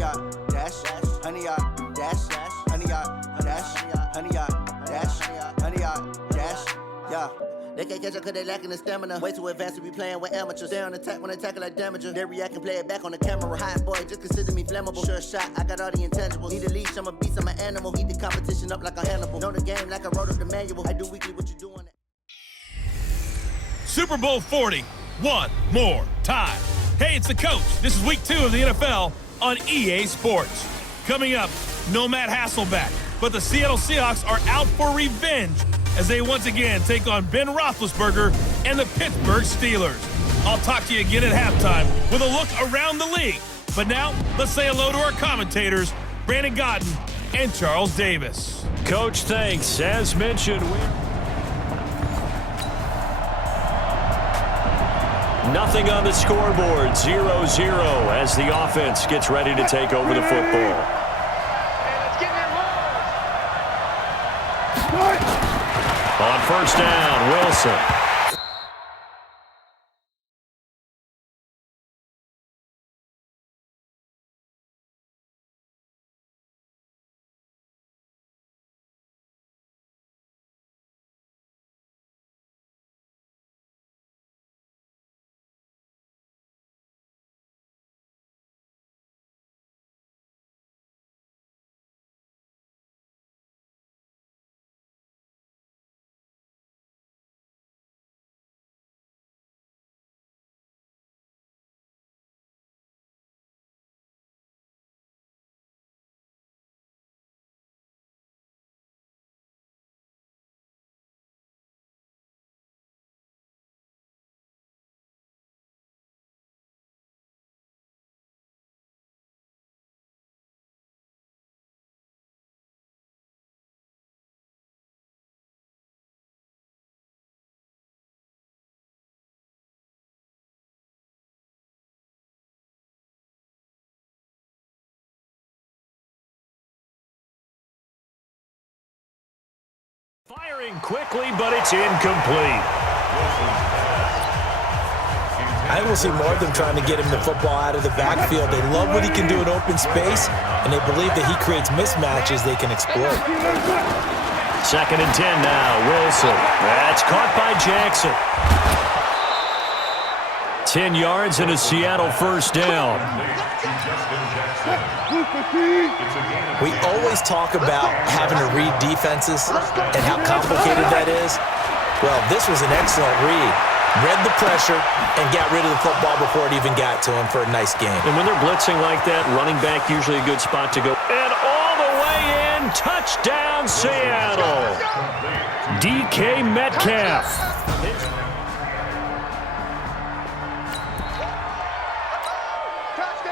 yard, dash, 100 yard, dash, 100 yard, dash, 100 yard, dash, 100 yard, dash, yeah. They can't catch up cause they lacking the stamina. Way too advanced to be playing with amateurs. Stay on attack when they tackle like damager. They react and play it back on the camera. Hot boy, just consider me flammable. Sure shot, I got all the intangibles. Need a leash, I'm a beast, I'm an animal. Eat the competition up like a Hannibal. Know the game like I wrote up the manual. I do weekly what you doing. Super Bowl 40, one more time. Hey, it's the coach. This is week 2 of the NFL on EA Sports. Coming up, no Matt Hasselbeck, but the Seattle Seahawks are out for revenge as they once again take on Ben Roethlisberger and the Pittsburgh Steelers. I'll talk to you again at halftime with a look around the league. But now, let's say hello to our commentators, Brandon Godden and Charles Davis. Coach, thanks. As mentioned, nothing on the scoreboard, 0-0 as the offense gets ready to take over the football. On first down, Wilson. Firing quickly, but it's incomplete. I will see more of them trying to get him the football out of the backfield. They love what he can do in open space, and they believe that he creates mismatches they can exploit. 2nd and 10 now, Wilson. That's caught by Jackson. 10 yards and a Seattle first down. We always talk about having to read defenses and how complicated that is. Well, this was an excellent read. Read the pressure and got rid of the football before it even got to him for a nice game. And when they're blitzing like that, running back usually a good spot to go. And all the way in, touchdown Seattle. DK Metcalf.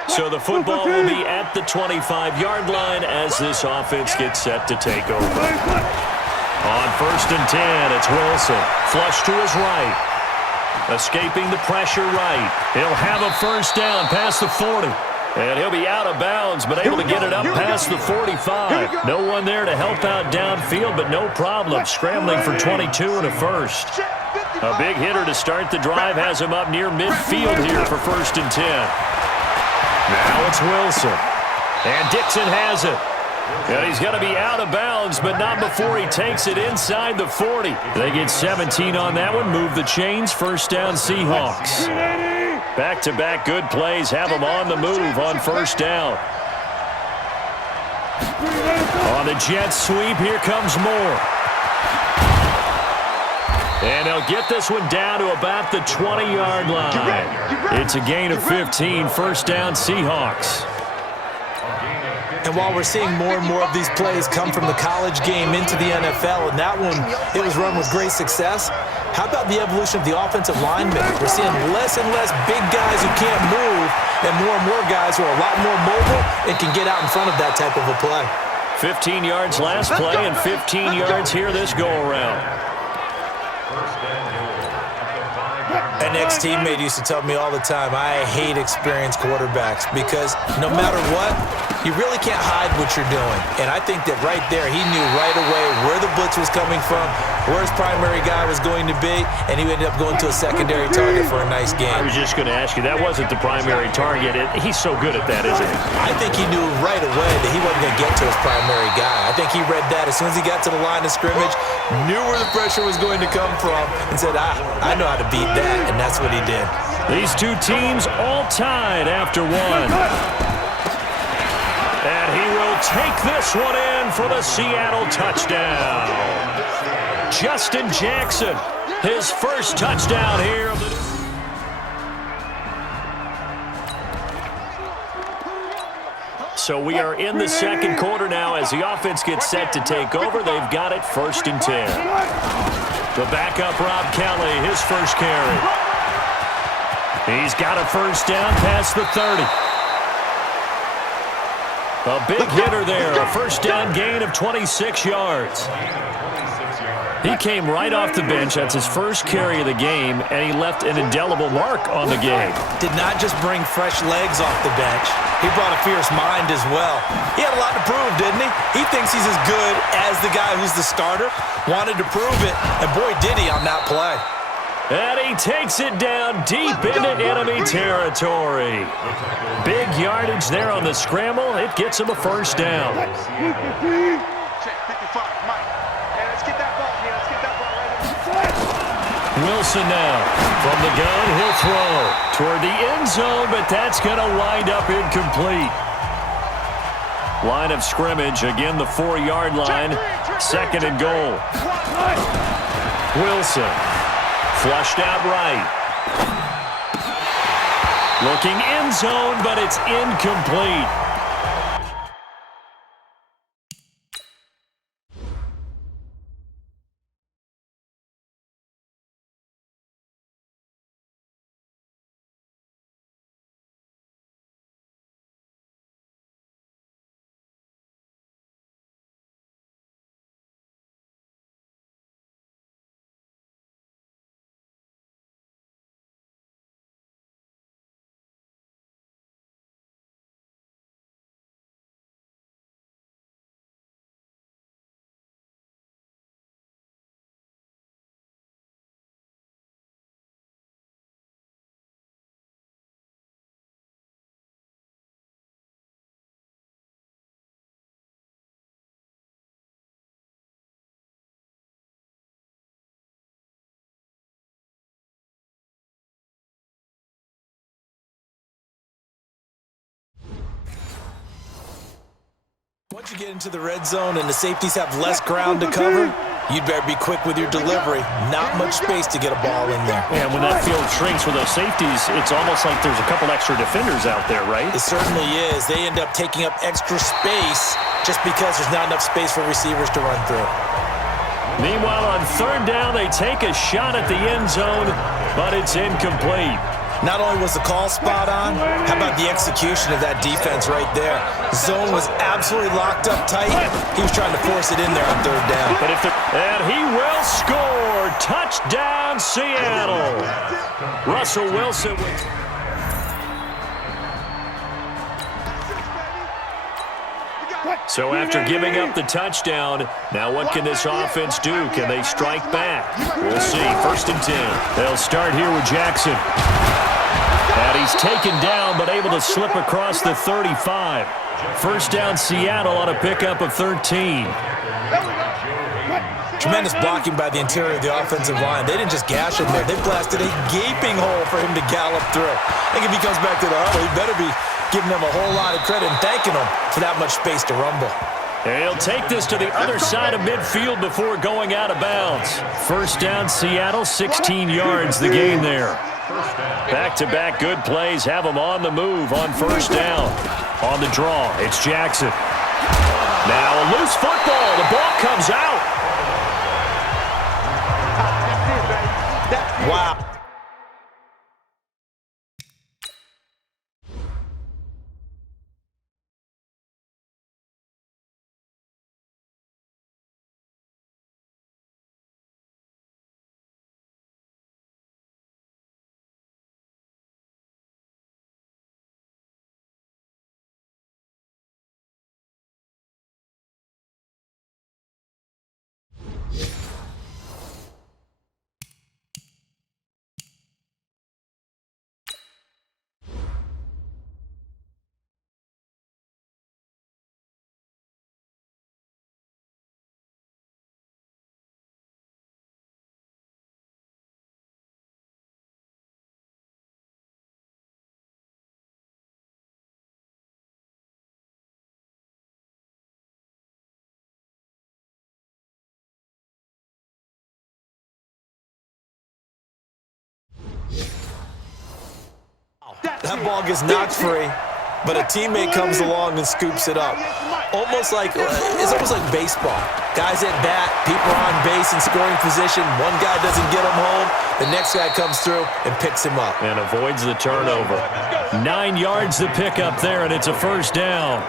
So the football will be at the 25-yard line as this offense gets set to take over. On 1st and 10, it's Wilson. Flush to his right. Escaping the pressure right. He'll have a first down past the 40. And he'll be out of bounds, but able to get it up past the 45. No one there to help out downfield, but no problem. Scrambling for 22 and a first. A big hitter to start the drive has him up near midfield here for 1st and 10. Now it's Wilson. And Dixon has it. And he's going to be out of bounds, but not before he takes it inside the 40. They get 17 on that one. Move the chains. First down, Seahawks. Back-to-back good plays have them on the move on first down. On the jet sweep, here comes Moore. And they'll get this one down to about the 20-yard line. It's a gain of 15. First down, Seahawks. And while we're seeing more and more of these plays come from the college game into the NFL, and that one, it was run with great success, how about the evolution of the offensive linemen? We're seeing less and less big guys who can't move and more guys who are a lot more mobile and can get out in front of that type of a play. 15 yards last play and 15 yards here this go-around. An ex-teammate used to tell me all the time, I hate experienced quarterbacks because no matter what, you really can't hide what you're doing. And I think that right there, he knew right away where the blitz was coming from, where his primary guy was going to be, and he ended up going to a secondary target for a nice game. I was just going to ask you, that wasn't the primary target. He's so good at that, isn't he? I think he knew primary guy. I think he read that as soon as he got to the line of scrimmage, knew where the pressure was going to come from, and said, I know how to beat that, and that's what he did. These two teams all tied after one. And he will take this one in for the Seattle touchdown. Justin Jackson, his first touchdown here. So we are in the second quarter now as the offense gets set to take over. They've got it 1st and 10. The backup Rob Kelly, his first carry. He's got a first down past the 30. A big hitter there, a first down gain of 26 yards. He came right off the bench. That's his first carry of the game, and he left an indelible mark on the game. Did not just bring fresh legs off the bench. He brought a fierce mind as well. He had a lot to prove, didn't he? He thinks he's as good as the guy who's the starter. Wanted to prove it, and boy, did he on that play. And he takes it down deep into enemy territory. Big yardage there on the scramble. It gets him a first down. Wilson now. From the gun, he'll throw toward the end zone, but that's going to wind up incomplete. Line of scrimmage, again the 4-yard line. 2nd and goal. Wilson. Flushed out right. Looking end zone, but it's incomplete. Once you get into the red zone and the safeties have less ground to cover, you'd better be quick with your delivery. Not much space to get a ball in there. And when that field shrinks for those safeties, it's almost like there's a couple extra defenders out there, right? It certainly is. They end up taking up extra space just because there's not enough space for receivers to run through. Meanwhile, on 3rd down, they take a shot at the end zone, but it's incomplete. Not only was the call spot on, how about the execution of that defense right there? Zone was absolutely locked up tight. He was trying to force it in there on 3rd down. And he will score. Touchdown, Seattle. Russell Wilson with... So after giving up the touchdown, now what can this offense do? Can they strike back? We'll see. 1st and 10. They'll start here with Jackson. And he's taken down, but able to slip across the 35. First down, Seattle on a pickup of 13. Tremendous blocking by the interior of the offensive line. They didn't just gash him there. They blasted a gaping hole for him to gallop through. I think if he comes back to the huddle, he better be giving them a whole lot of credit and thanking them for that much space to rumble. And he'll take this to the other side of midfield before going out of bounds. First down, Seattle, 16 yards the gain there. Back-to-back good plays have them on the move on 1st down. On the draw, it's Jackson. Now a loose football. The ball comes out. Wow. That ball gets knocked free, but a teammate comes along and scoops it up. It's almost like baseball. Guys at bat, people are on base in scoring position. One guy doesn't get him home. The next guy comes through and picks him up. And avoids the turnover. 9 yards to pick up there, and it's a first down.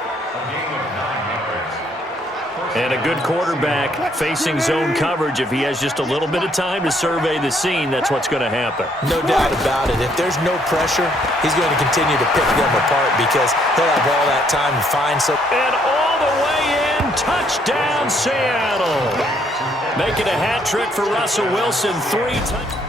And a good quarterback facing zone coverage. If he has just a little bit of time to survey the scene, that's what's going to happen. No doubt about it. If there's no pressure, he's going to continue to pick them apart because he'll have all that time to find some. And all the way in, touchdown Seattle. Making a hat trick for Russell Wilson. 3 touchdowns.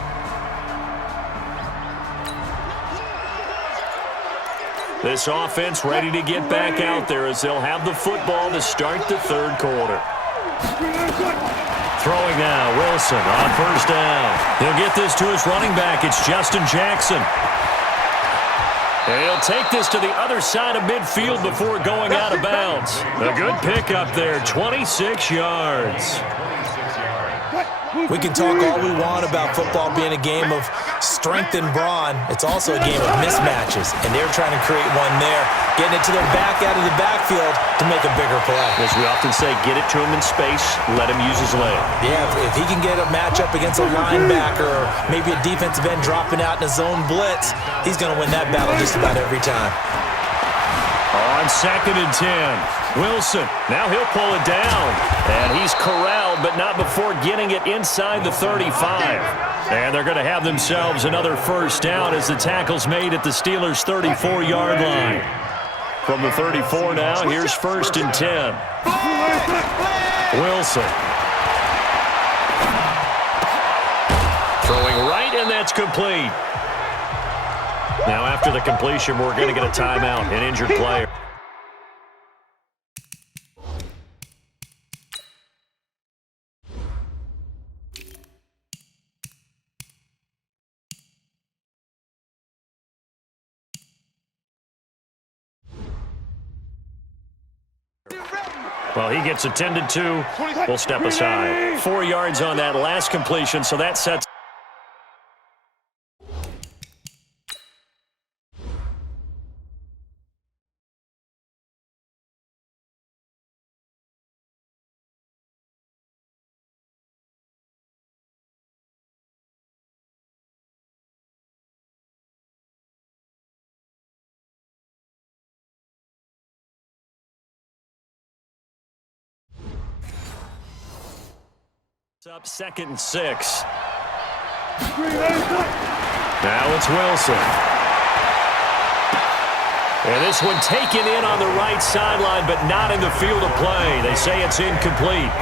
This offense ready to get back out there as they'll have the football to start the third quarter. Throwing now, Wilson on first down. He'll get this to his running back. It's Justin Jackson. And he'll take this to the other side of midfield before going out of bounds. A good pickup there, 26 yards. We can talk all we want about football being a game of strength and brawn. It's also a game of mismatches, and they're trying to create one there, getting it to their back out of the backfield to make a bigger play. As we often say, get it to him in space, let him use his leg. Yeah, if he can get a matchup against a linebacker or maybe a defensive end dropping out in a zone blitz, he's going to win that battle just about every time. On 2nd and 10, Wilson, now he'll pull it down. And he's corralled, but not before getting it inside the 35. And they're going to have themselves another first down as the tackle's made at the Steelers' 34-yard line. From the 34 now, here's 1st and 10. Wilson. Throwing right, and that's complete. Now, after the completion, we're going to get a timeout, an injured player. Well, he gets attended to. We'll step aside. 4 yards on that last completion, so that sets. Up 2nd and 6. Now it's Wilson. And this one taken in on the right sideline, but not in the field of play. They say it's incomplete.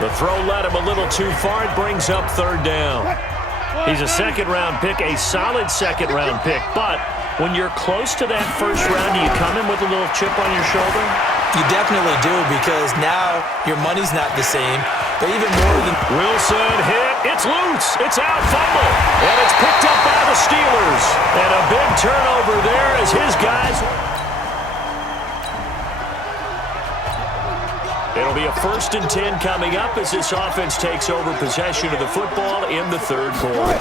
The throw led him a little too far. It brings up 3rd down. He's a 2nd-round pick, a solid 2nd-round pick. But when you're close to that 1st round, do you come in with a little chip on your shoulder? You definitely do, because now your money's not the same. But even more than Wilson hit. It's loose. It's out. Fumble. And it's picked up by the Steelers. And a big turnover there as his guys. It'll be a 1st and 10 coming up as this offense takes over possession of the football in the 3rd quarter.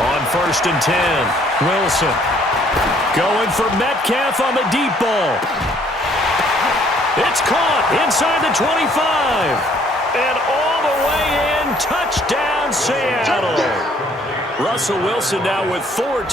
On 1st and 10, Wilson going for Metcalf on the deep ball. It's caught inside the 25. And all the way in, touchdown Seattle. Russell Wilson now with 4 touchdowns.